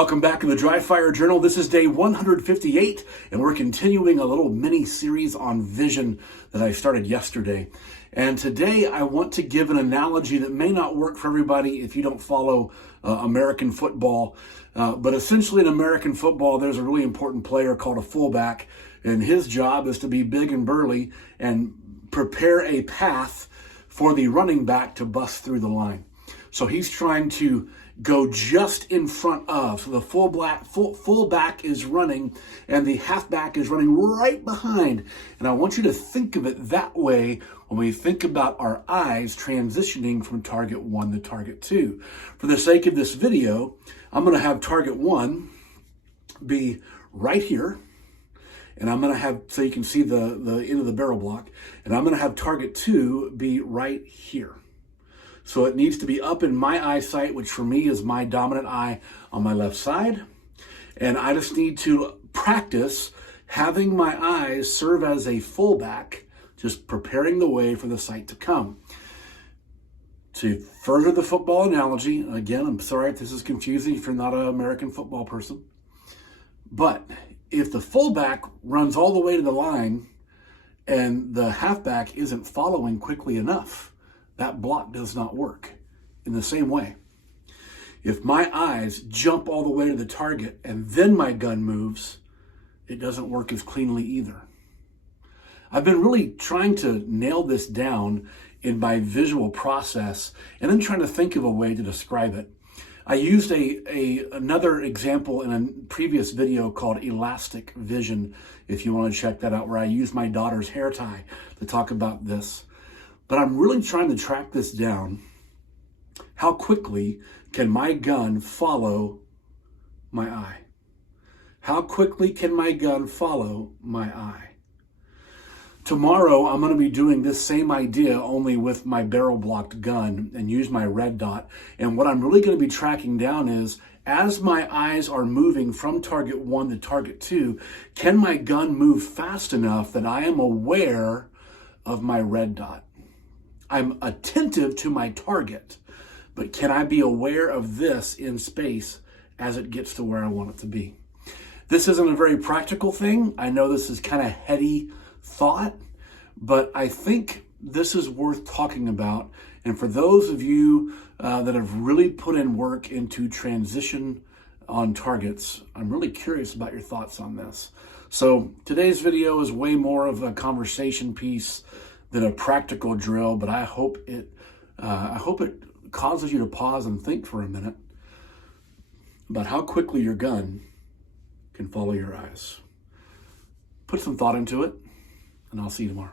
Welcome back to the Dry Fire Journal. This is day 158, and we're continuing a little mini series on vision that I started yesterday. And today I want to give an analogy that may not work for everybody if you don't follow American football. But essentially in American football, there's a really important player called a fullback, and his job is to be big and burly and prepare a path for the running back to bust through the line. So he's trying to go just in front of. So the fullback is running and the halfback is running right behind. And I want you to think of it that way when we think about our eyes transitioning from target 1 to target 2. For the sake of this video, I'm going to have target 1 be right here. And I'm going to have, so you can see the end of the barrel block. And I'm going to have target 2 be right here. So it needs to be up in my eyesight, which for me is my dominant eye on my left side. And I just need to practice having my eyes serve as a fullback, just preparing the way for the sight to come. To further the football analogy, again, I'm sorry if this is confusing if you're not an American football person, but if the fullback runs all the way to the line and the halfback isn't following quickly enough, that block does not work. In the same way, if my eyes jump all the way to the target and then my gun moves, it doesn't work as cleanly either. I've been really trying to nail this down in my visual process and then trying to think of a way to describe it. I used another example in a previous video called elastic vision, if you want to check that out, where I used my daughter's hair tie to talk about this. But I'm really trying to track this down. How quickly can my gun follow my eye? How quickly can my gun follow my eye? Tomorrow, I'm going to be doing this same idea only with my barrel blocked gun and use my red dot. And what I'm really going to be tracking down is, as my eyes are moving from target 1 to target 2, can my gun move fast enough that I am aware of my red dot? I'm attentive to my target, but can I be aware of this in space as it gets to where I want it to be? This isn't a very practical thing. I know this is kind of heady thought, but I think this is worth talking about. And for those of you that have really put in work into transition on targets, I'm really curious about your thoughts on this. So today's video is way more of a conversation piece than a practical drill, but I hope it causes you to pause and think for a minute about how quickly your gun can follow your eyes. Put some thought into it, and I'll see you tomorrow.